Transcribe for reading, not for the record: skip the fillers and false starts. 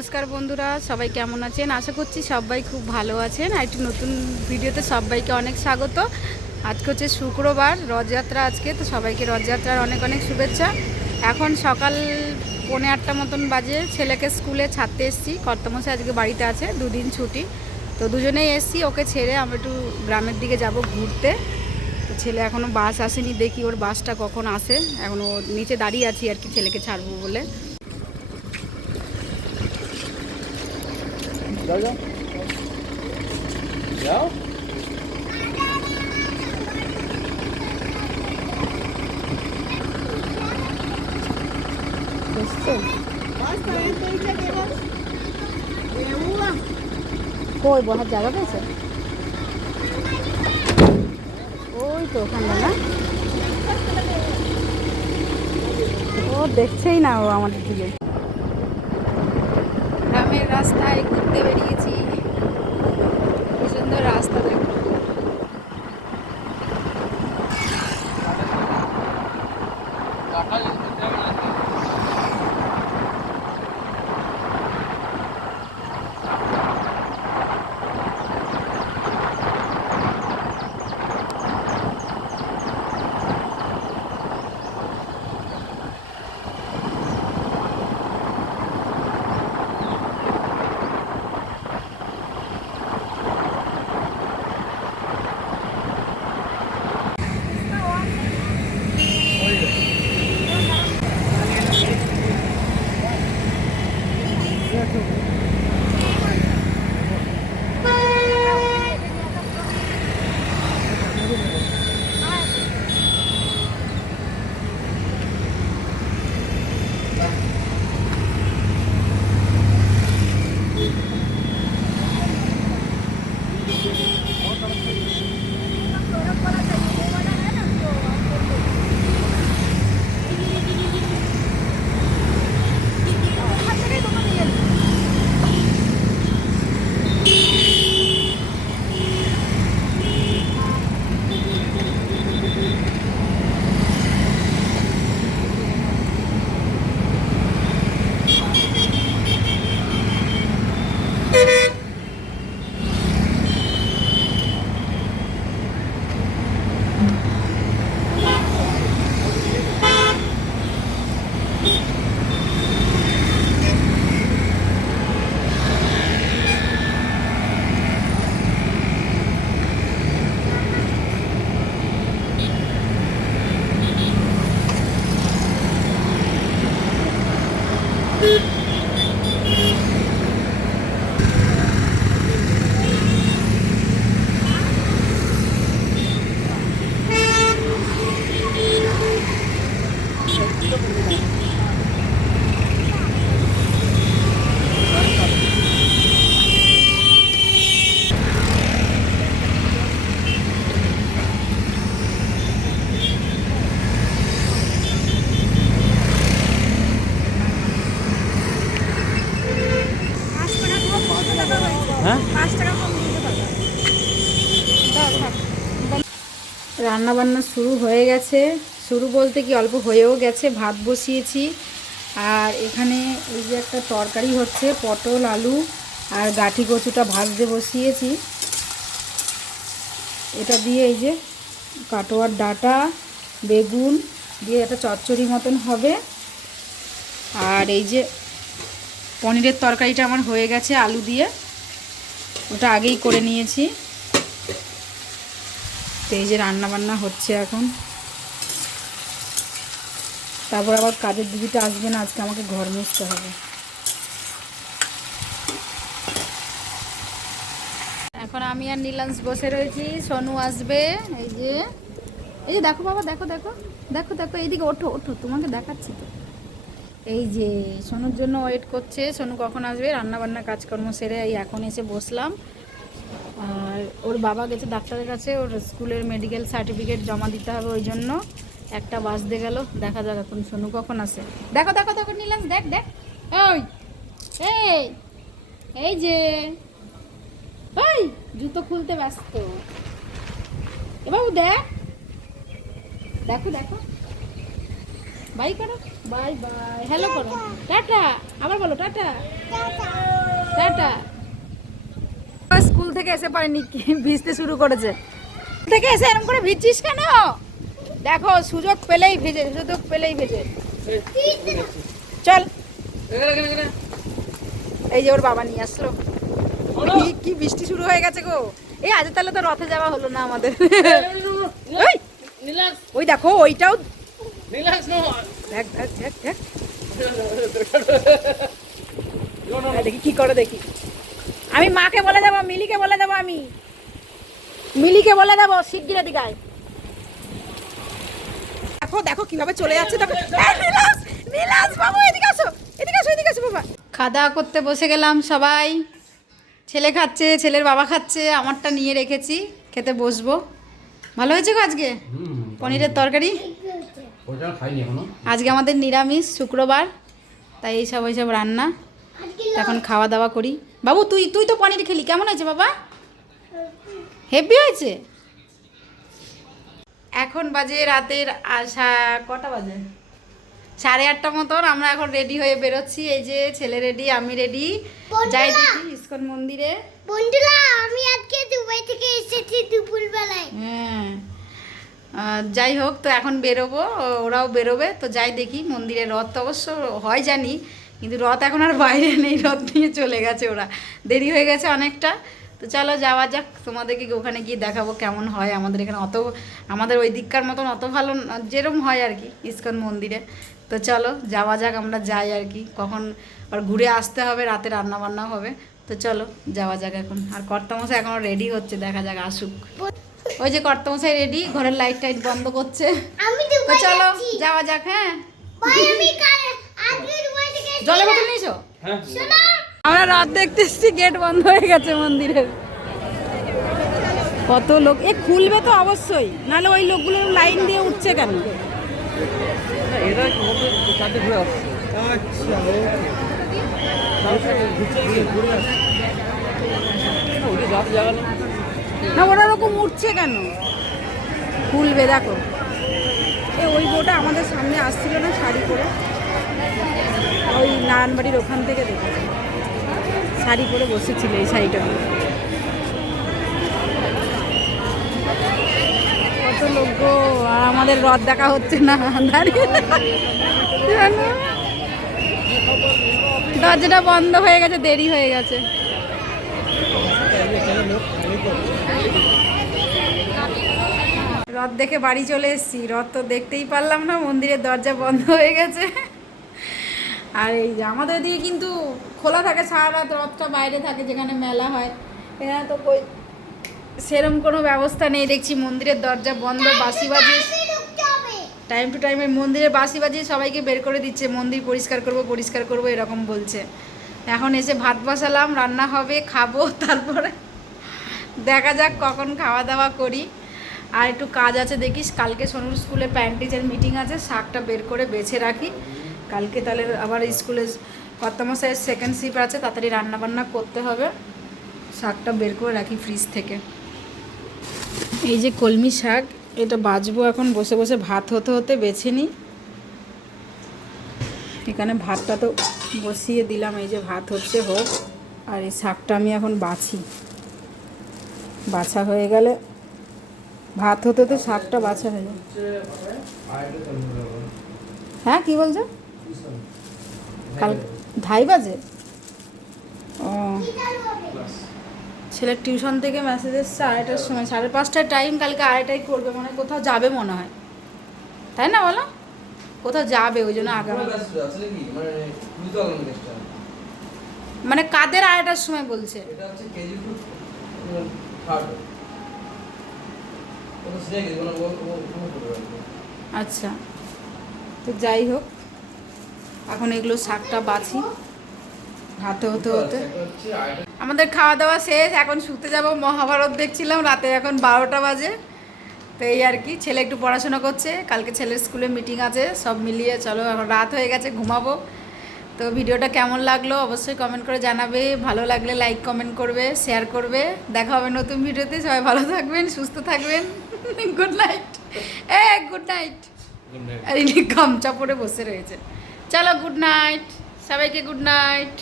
নমস্কার বন্ধুরা, সবাই কেমন আছেন? আশা করছি সবাই খুব ভালো আছেন। আর একটি নতুন ভিডিওতে সবাইকে অনেক স্বাগত। আজকে হচ্ছে শুক্রবার, রথযাত্রা আজকে, তো সবাইকে রথযাত্রার অনেক অনেক শুভেচ্ছা। এখন সকাল 8:45 মতন বাজে। ছেলেকে স্কুলে ছাড়তে এসেছি। কর্তামশাই আজকে বাড়িতে আছে, দুদিন ছুটি, তো দুজনেই এসেছি। ওকে ছেড়ে আমরা একটু গ্রামের দিকে যাব ঘুরতে। তো ছেলে এখনও বাস আসেনি, দেখি ওর বাসটা কখন আসে। এখনও নিচে দাঁড়িয়ে আছি আর কি, ছেলেকে ছাড়বো বলে। যাও যাও যাও। কই বসার জায়গা পেয়েছে? ওই তো ওখানটা না, ও দেখছেই না ও আমাদের দিকে। গ্রামের রাস্তায় ঘুরতে বেরিয়েছি, কি সুন্দর রাস্তা দেখো। রান্না বান্না শুরু হয়ে গেছে, শুরু বলতে কি অল্প হয়েও গেছে। ভাত বসিয়েছি, আর এখানে এই যে একটা তরকারি হচ্ছে, পটল আলু আর গাঠি কচুটা ভাজতে বসিয়েছি। এটা দিয়ে এই যে কাটোয়ার ডাঁটা বেগুন দিয়ে একটা চচ্চড়ি মতন হবে। আর এই যে পনিরের তরকারিটা আমার হয়ে গেছে আলু দিয়ে, ওটা আগেই করে নিয়েছি। তো এই যে রান্না বান্না হচ্ছে এখন। তারপর আবার কাজের দিদিটা আসবে না, আজকে আমাকে ঘর মুছতে হবে। এখন আমি আর নীলাংশ বসে রয়েছি, সোনু আসবে। এই যে এই যে দেখো বাবা, দেখো দেখো দেখো দেখো, এইদিকে ওঠো ওঠো, তোমাকে দেখাচ্ছি তো। এই যে সোনুর জন্য ওয়েট করছে, সোনু কখন আসবে। রান্না বান্না কাজকর্ম সেরে এই এখন এসে বসলাম। আর ওর বাবা গেছে ডাক্তারের কাছে, ওর স্কুলের মেডিকেল সার্টিফিকেট জমা দিতে হবে, ওই জন্য একটা বাজতে গেল। দেখা যাক এখন সোনু কখন আসে। দেখো দেখো দেখো নীলাংশ, দেখ দেখ, ওই এই এই যে ওই জুতো খুলতে ব্যস্ত। এ বাবু দেখ, দেখো দেখো বাই করো, বাই বাই, হ্যালো করো, টাটা, আবার বলো টাটা, টাটা। স্কুল থেকে এসে পারেনি, ভিজতে শুরু করেছে। থেকে এসে এরকম করে ভিজছিস কেন? দেখো সুযোগ পেলেই ভেজে, সুযোগ পেলেই ভেজে। চল, এই যে ওর বাবা নিয়ে আসলো। কি বৃষ্টি শুরু হয়ে গেছে গো। এই আজ তাহলে তো রথে যাওয়া হলো না আমাদের। ওই দেখো ওইটাও দেখি কি করে, দেখি। আমি মাকে বলে দেবো, মিলিকে বলে দেবো, আমি মিলিকে বলে দেবো শিগগির দিকায়। দেখো দেখো কিভাবে চলে যাচ্ছে, দেখো। নীলাজ বাবু এদিকে আসো, এদিকে আসো, এদিকে আসো বাবা। খাওয়া দাওয়া করতে বসে গেলাম সবাই। ছেলে খাচ্ছে, ছেলের বাবা খাচ্ছে, আমারটা নিয়ে রেখেছি, খেতে বসবো। ভালো হয়েছে গো আজকে পনিরের তরকারি। আজকে আমাদের নিরামিষ, শুক্রবার, তাই এইসব ওইসব রান্না। এখন খাওয়া দাওয়া করি। বাবু তুই তুই তো পনির খেলি, কেমন হয়েছে বাবা? হেভি হয়েছে। এখন বাজে রাতের কটা বাজে? 8:30 মতন। আমরা এখন রেডি হয়ে বেরোচ্ছি। এই যে ছেলে রেডি, আমি রেডি, যাই দেখি ইসকন মন্দিরে। বন্ধুরা আমি আজকে দুবাই থেকে এসেছি দুপুরবেলায়। হ্যাঁ, যাই হোক, তো এখন বেরোবো, ওরাও বেরোবে, তো যাই দেখি মন্দিরে। রথ তো অবশ্য হয় জানি, কিন্তু রথ এখন আর বাইরে নেই, রথ নিয়ে চলে গেছে ওরা, দেরি হয়ে গেছে অনেকটা। তো চলো যাওয়া যাক, তোমাদেরকে ওখানে গিয়ে দেখাবো কেমন হয়। আমাদের এখানে আমাদের ওই দিককার মতন অত ভালো যেরকম হয় আর কি ইসকন মন্দিরে। তো চলো যাওয়া যাক, আমরা যাই আর কি। কখন আর ঘুরে আসতে হবে, রাতে রান্না বান্নাও হবে। তো চলো যাওয়া যাক এখন। আর কর্তামশাই এখনও রেডি হচ্ছে, দেখা যাক আসুক। ওই যে কর্তামশাই রেডি, ঘরের লাইট টাইট বন্ধ করছে। তো চলো যাওয়া যাক। হ্যাঁ, জলে বোতল নিয়েছো? আমরা রাত দেখতে এসেছি, গেট বন্ধ হয়ে গেছে মন্দিরের। কত লোক, এ খুলবে তো অবশ্যই, নাহলে ওই লোকগুলো লাইন দিয়ে উঠছে কেন? না ওরা ওরকম উঠছে কেন? খুলবে দেখো। ওই বউটা আমাদের সামনে আসছিল না শাড়ি পরে, ওই নারায়ণবাড়ির ওখান থেকে দেখেছি, শাড়ি পরে বসেছিল এই শাড়িটা। কত লোক গো, আর আমাদের রথ দেখা হচ্ছে না, দাঁড়িয়ে দরজাটা বন্ধ হয়ে গেছে, দেরি হয়ে গেছে। রথ দেখে বাড়ি চলে এসেছি, রথ তো দেখতেই পারলাম না, মন্দিরের দরজা বন্ধ হয়ে গেছে। আর এই যে আমাদের দিকে কিন্তু খোলা থাকে সারা রাত, রথটা বাইরে থাকে যেখানে মেলা হয়। এখানে তো কই সেরম কোনো ব্যবস্থা নেই, দেখছি মন্দিরের দরজা বন্ধ। বাঁশি বাজিয়ে টাইম টু টাইমে মন্দিরের বাঁশি বাজিয়ে সবাইকে বের করে দিচ্ছে, মন্দির পরিষ্কার করবো এরকম বলছে। এখন এসে ভাত বসালাম, রান্না হবে, খাবো, তারপরে দেখা যাক কখন খাওয়া দাওয়া করি। আর একটু কাজ আছে দেখিস, কালকে সোনুর স্কুলে প্যারেন্ট টিচার মিটিং আছে, শাকটা বের করে বেছে রাখি কালকে, তাহলে আবার স্কুলে কর্তামশাইয়ের সেকেন্ড শিফট আছে, তাড়াতাড়ি রান্নাবান্না করতে হবে। শাকটা বের করে রাখি ফ্রিজ থেকে। এই যে কলমি শাক, এটা বাছবো এখন বসে বসে, ভাত হতে হতে বেছে নিই। এখানে ভাতটা তো বসিয়ে দিলাম, এই যে ভাত হচ্ছে, হোক। আর এই শাকটা আমি এখন বাছি, বাছা হয়ে গেলে ভাত হতে তো শাকটা বাছা হয়ে যায়। হ্যাঁ কি বলছো? কাল 2:30 বাজে? ও, ছেলের টিউশন থেকে মেসেজ এসছে 2:30টার সময়, 5:30টায় টাইম, কালকে 2:30টায় করবে, মানে কোথাও যাবে মনে হয়, তাই না বলো? কোথাও যাবে, ওই জন্য আগামী মানে কাদের 2:30টার সময় বলছে? আচ্ছা, তো যাই হোক, এখন এগুলো শাকটা বাছি, ভাতে হতে হতে আমাদের খাওয়া দাওয়া শেষ। এখন শুতে যাব, মহাভারত দেখছিলাম রাতে, এখন 12টা বাজে। তো এই আর কি, ছেলে একটু পড়াশোনা করছে, কালকে ছেলের স্কুলে মিটিং আছে, সব মিলিয়ে চলো এখন রাত হয়ে গেছে, ঘুমাবো। তো ভিডিওটা কেমন লাগলো অবশ্যই কমেন্ট করে জানাবে, ভালো লাগলে লাইক কমেন্ট করবে, শেয়ার করবে। দেখা হবে নতুন ভিডিওতে, সবাই ভালো থাকবেন, সুস্থ থাকবেন। Good night, good night. Good night. আর ইনি গামছা পরে বসে রয়েছে। চলো গুড নাইট, সবাইকে গুড নাইট।